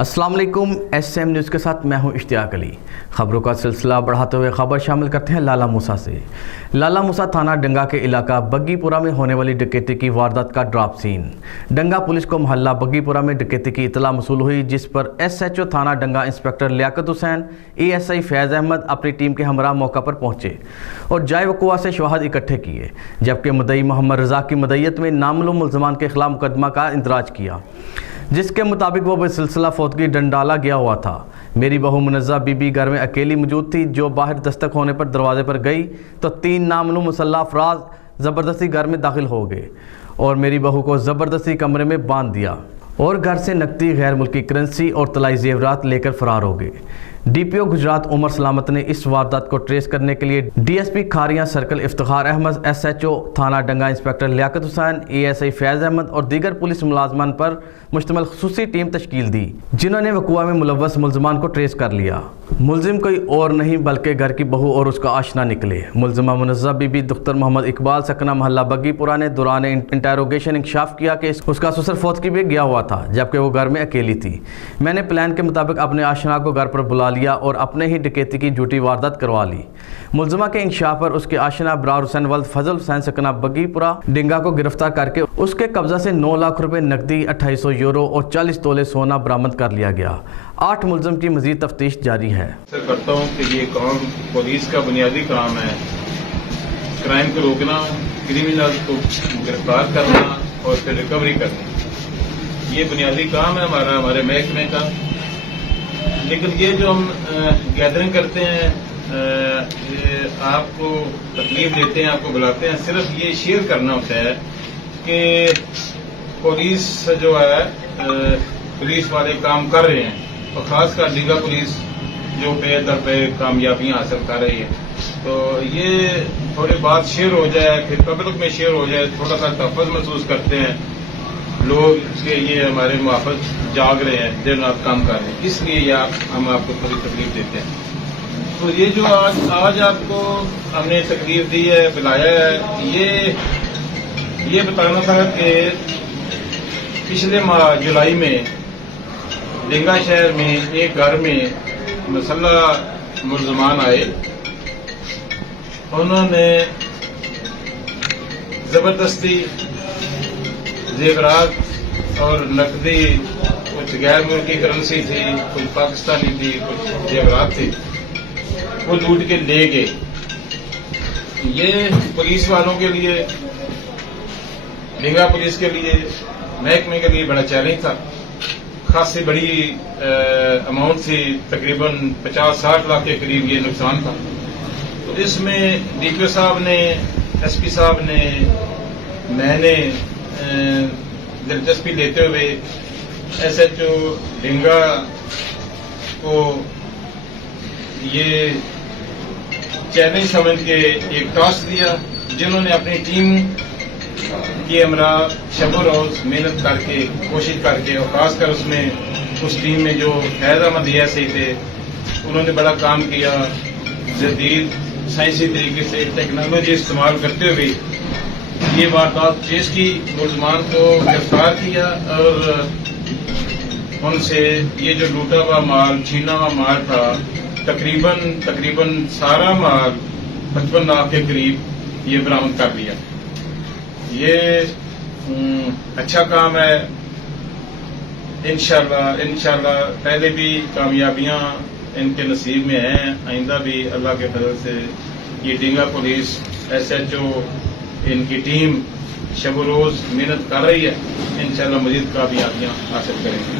अस्सलाम वालेकुम। SM news के साथ मैं हूं इश्तियाक अली। खबरों का सिलसिला बढ़ाते हुए खबर शामिल करते हैं लाला मूसा से। लाला मूसा थाना डंगा के इलाका बग्गीपुरा में होने वाली डकैती की वारदात का ड्रॉप सीन। डंगा पुलिस को मोहल्ला बग्गीपुरा में डकैती की इतला मसूल हुई, जिस पर SHO थाना डंगा इंस्पेक्टर लियाकत हुसैन, ASI फैज़ अहमद अपनी टीम के हमरा मौका पर पहुंचे और जाए वक़ुआ से शवाहद इकट्ठे किए, जबकि मुद्दई मोहम्मद रज़ा की मदईयत में नामालूम मुल्ज़मान के खिलाफ मुकदमा का इंदराज किया, जिसके मुताबिक वो बेसिलसिला फौतगी डंडाला गया हुआ था। मेरी बहू मुनज़्ज़ा बीबी घर में अकेली मौजूद थी, जो बाहर दस्तक होने पर दरवाजे पर गई तो 3 नामालूम मुसल्लह अफराद ज़बरदस्ती घर में दाखिल हो गए और मेरी बहू को ज़बरदस्ती कमरे में बांध दिया और घर से नकदी, गैर मुल्की करेंसी और तलाई ज़ेवरात लेकर फरार हो गए। DPO गुजरात उमर सलामत ने इस वारदात को ट्रेस करने के लिए DSP Khariyan circle Iftikhar Ahmad, SHO थाना डंगा इंस्पेक्टर लियाकत हुसैन, ASI फैज़ अहमद और दीगर पुलिस मुलाजमान पर मुश्तमिल खुसूसी टीम तश्कील दी, जिन्होंने वक़ुआ में मुलव्वस मुल्ज़मान को ट्रेस कर लिया। मुल्ज़िम कोई और नहीं बल्कि घर की बहू और उसका आशना निकले। मुल्ज़िमा मुनज़्ज़ा बीबी दुख्तर मोहम्मद इकबाल सकना मोहल्ला बग्गीपुरा ने दौरान इंटेरोगेशन इंकशाफ किया कि उसका ससुर फौतगी भी गया हुआ था, जबकि वो घर में अकेली थी। मैंने प्लान के मुताबिक अपने आशना को घर पर बुला लिया और अपने ही डकैती की झूठी वारदात करवा ली। मुल्ज़िमा के इंकशाफ पर उसके आशना इब्रार हुसैन वल्द फजल हुसैन सकना बग्गीपुरा डिंगा को गिरफ्तार करके उसके कब्जा से 9 लाख रुपए नकदी, 2800 यूरो और 40 तोले सोना बरामद कर लिया गया। 8 मुल्ज़िम की मजीद तफ्तीश जारी है। करता हूँ कि ये काम पुलिस का बुनियादी काम है, क्राइम को रोकना, क्रिमिनल को गिरफ्तार करना और फिर रिकवरी करना, ये बुनियादी काम है हमारे महकमे का। लेकिन ये जो हम गैदरिंग करते हैं, ये आपको तकलीफ देते हैं, आपको बुलाते हैं, सिर्फ ये शेयर करना होता है कि पुलिस जो है, पुलिस वाले काम कर रहे हैं और खासकर डीगा पुलिस जो पे दर पे कामयाबियां हासिल कर रही है। तो ये थोड़ी बात शेयर हो जाए, फिर पब्लिक में शेयर हो जाए, थोड़ा सा तहफ़्फ़ुज़ महसूस करते हैं लोग कि ये हमारे मुआफ़िक़ जाग रहे हैं, दिन रात काम कर रहे हैं, इसलिए ये हम आपको थोड़ी तकलीफ देते हैं। तो ये जो आज आपको हमने तकलीफ दी है, बुलाया है, ये बताना था कि पिछले माह जुलाई में डिंगा शहर में एक घर में मुसल्लह मुल्ज़मान आए। उन्होंने जबरदस्ती जेवरात और नकदी, कुछ गैर मुल्की करेंसी थी, कुछ पाकिस्तानी थी, कुछ जेवरात थी, वो लूट के ले गए। ये पुलिस वालों के लिए, डिंगा पुलिस के लिए, महकमे के लिए बड़ा चैलेंज था। खासी बड़ी अमाउंट थी, तकरीबन 50-60 लाख के करीब ये नुकसान था। तो इसमें DPO साहब ने, SP साहब ने, मैंने दिलचस्पी लेते हुए SHO डिंगा को ये चैलेंज समझ के एक टास्क दिया, जिन्होंने अपनी टीम की हमरा शब रोज मेहनत करके, कोशिश करके, और खासकर उसमें उस टीम में जो फैज़ अहमद ASI थे, उन्होंने बड़ा काम किया। जदीद साइंसी तरीके से टेक्नोलॉजी इस्तेमाल करते हुए ये वारदात पेश की, मुल्ज़मान को गिरफ्तार किया और उनसे ये जो लूटा हुआ माल, छीना हुआ माल था, तकरीबन सारा माल 55 लाख के करीब ये बरामद कर लिया। ये अच्छा काम है। इंशाल्लाह पहले भी कामयाबियां इनके नसीब में हैं, आइंदा भी अल्लाह के फजल से ये डिंगा पुलिस, SHO, इनकी टीम शब रोज मेहनत कर रही है। इंशाल्लाह मजीद कामयाबियां हासिल करेंगे।